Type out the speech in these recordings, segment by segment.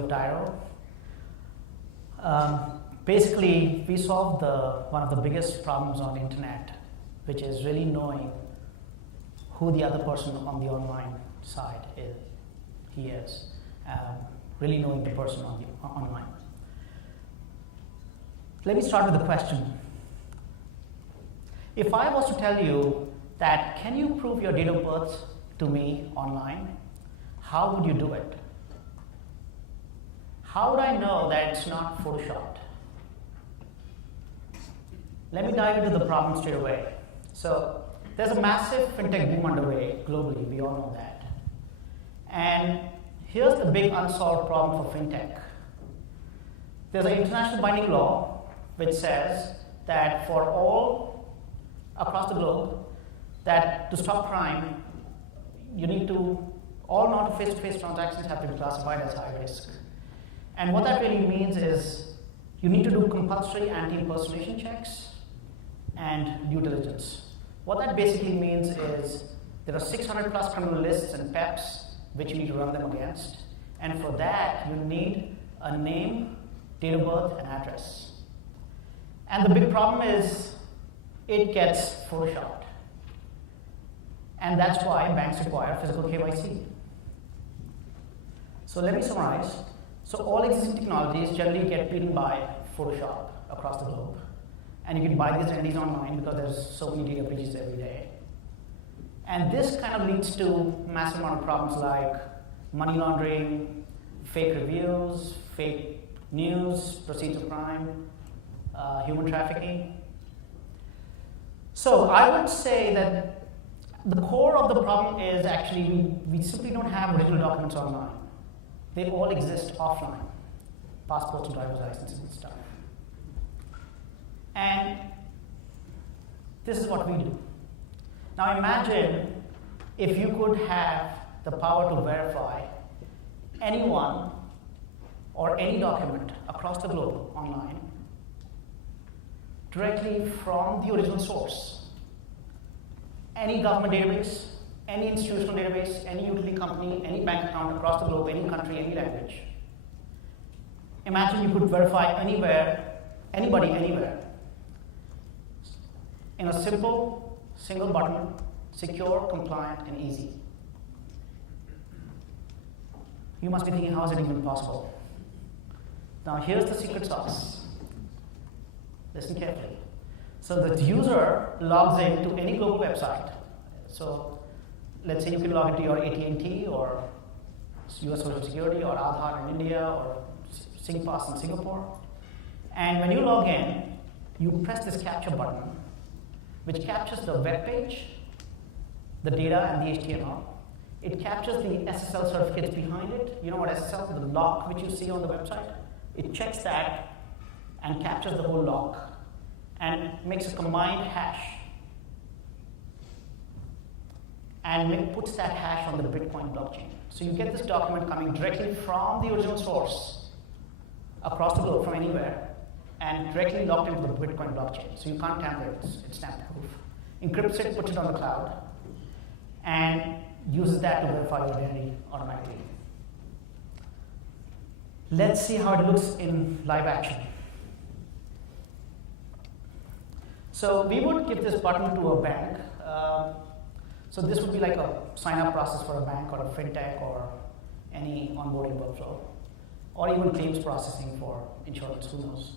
of Diro. Basically, we solved one of the biggest problems on the internet, which is really knowing who the other person on the online side is. Really knowing the person on the online. Let me start with the question. If I was to tell you that, can you prove your date of birth to me online, how would you do it? How would I know that it's not photoshopped? Let me dive into the problem straight away. So there's a massive fintech boom underway globally, we all know that. And here's the big unsolved problem for fintech. There's an international binding law which says that for all across the globe, that to stop crime, you need to, all non-face-to-face transactions have to be classified as high risk. And what that really means is you need to do compulsory anti-impersonation checks and due diligence. What that basically means is there are 600 plus criminal lists and PEPs which you need to run them against. And for that, you need a name, date of birth, and address. And the big problem is it gets photoshopped. And that's why banks require physical KYC. So let me summarize. So all existing technologies generally get beaten by Photoshop across the globe. And you can buy these identities online because there's so many data breaches every day. And this kind of leads to massive amount of problems like money laundering, fake reviews, fake news, proceeds of crime, human trafficking. So I would say that the core of the problem is actually we simply don't have original documents online. They all exist offline, passports and driver's licenses and stuff. And this is what we do. Now imagine if you could have the power to verify anyone or any document across the globe online directly from the original source. Any government database, any institutional database, any utility company, any bank account across the globe, any country, any language. Imagine you could verify anywhere, anybody, anywhere, in a simple, single button, secure, compliant, and easy. You must be thinking, how is it even possible? Now here's the secret sauce. Listen carefully. So the user logs in to any global website. So let's say you can log into your AT&T or US Social Security or Aadhaar in India or SingPass in Singapore. And when you log in, you press this capture button, which captures the web page, the data, and the HTML. It captures the SSL certificates behind it. You know what SSL is? The lock which you see on the website. It checks that and captures the whole lock and makes a combined hash and puts that hash on the Bitcoin blockchain. So you get this document coming directly from the original source across the globe from anywhere and directly locked into the Bitcoin blockchain. So you can't tamper it, it's tamper-proof. Encrypts it, puts it on the cloud, and uses that to verify your identity automatically. Let's see how it looks in live action. So we would give this button to a bank. So this would be like a sign-up process for a bank or a fintech or any onboarding workflow, or even claims processing for insurance, who knows.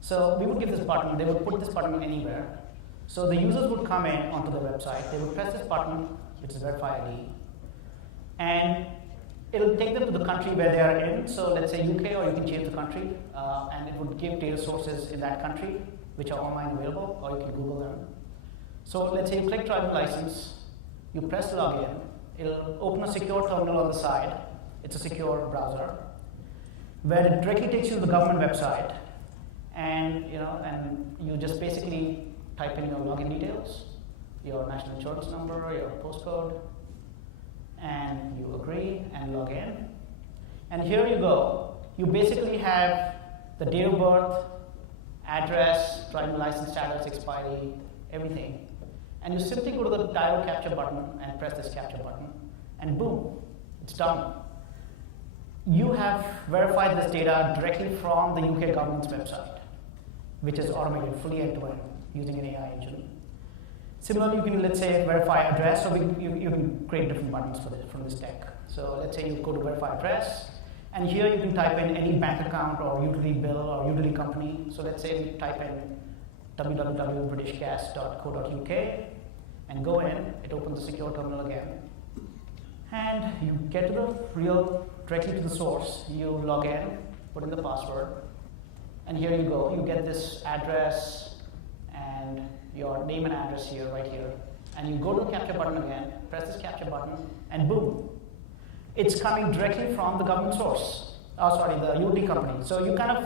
So we would give this button, they would put this button anywhere. So the users would come in onto the website, they would press this button, which is Verify ID, and it'll take them to the country where they are in. So let's say UK, or you can change the country, and it would give data sources in that country, which are online available, or you can Google them. So let's say you click driving license, you press login, it'll open a secure terminal on the side. It's a secure browser, where it directly takes you to the government website, and you just basically type in your login details, your national insurance number, your postcode, and you agree and log in. And here you go. You basically have the date of birth, address, driving license status, expiry, everything. And you simply go to the Diro capture button and press this capture button, and boom, it's done. you have verified this data directly from the UK government's website, which is automated fully end-to-end using an AI engine. Similarly, you can, let's say, verify address, so you can create different buttons for this, from this tech. So let's say you go to verify address, and here you can type in any bank account or utility bill or utility company. So let's say you type in www.britishgas.co.uk and go in, it opens the secure terminal again. And you get to the directly to the source, you log in, put in the password, and here you go, you get this address and your name and address here, right here. And you go to the capture button again, press this capture button, and boom. It's coming directly from the government source, the utility company. So you kind of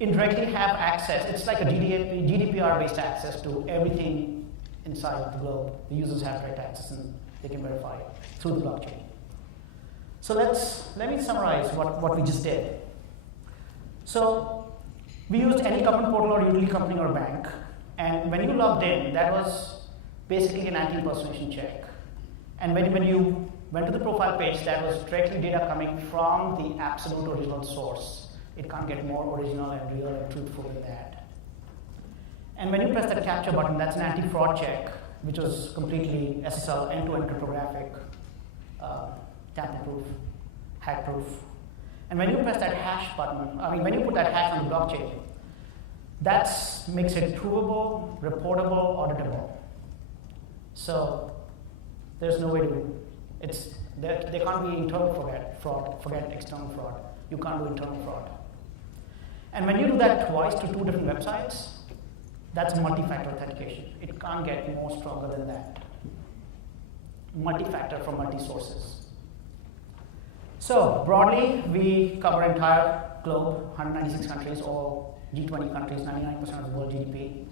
indirectly have access. It's like a GDPR-based access to everything inside the globe. The users have direct access and they can verify it through the blockchain. So let me summarize what we just did. So we used any government portal or utility company or bank. And when you logged in, that was basically an anti-impersonation check. And when you went to the profile page, that was directly data coming from the absolute original source. It can't get more original and real and truthful than that. And when you press that capture button, that's an anti-fraud check, which was completely SSL, end-to-end cryptographic, tamper-proof, hack-proof. And when you press that hash button, when you put that hash on the blockchain, that makes it provable, reportable, auditable. So there's no way to there can't be internal fraud, forget external fraud. You can't do internal fraud. And when you do that twice to 2 different websites, that's multi-factor authentication. It can't get more stronger than that. Multi-factor from multi-sources. So broadly, we cover entire globe, 196 countries, all G20 countries, 99% of the world GDP.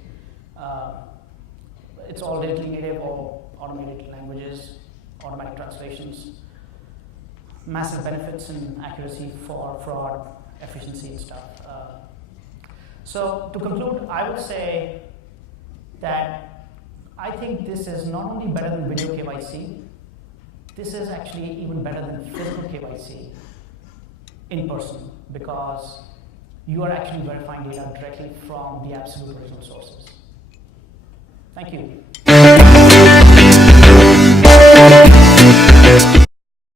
It's all digitally native, all automated languages, automatic translations, massive benefits in accuracy for fraud, efficiency and stuff. So to conclude, I would say that I think this is not only better than video KYC, this is actually even better than physical KYC in person, because you are actually verifying data directly from the absolute original sources. Thank you.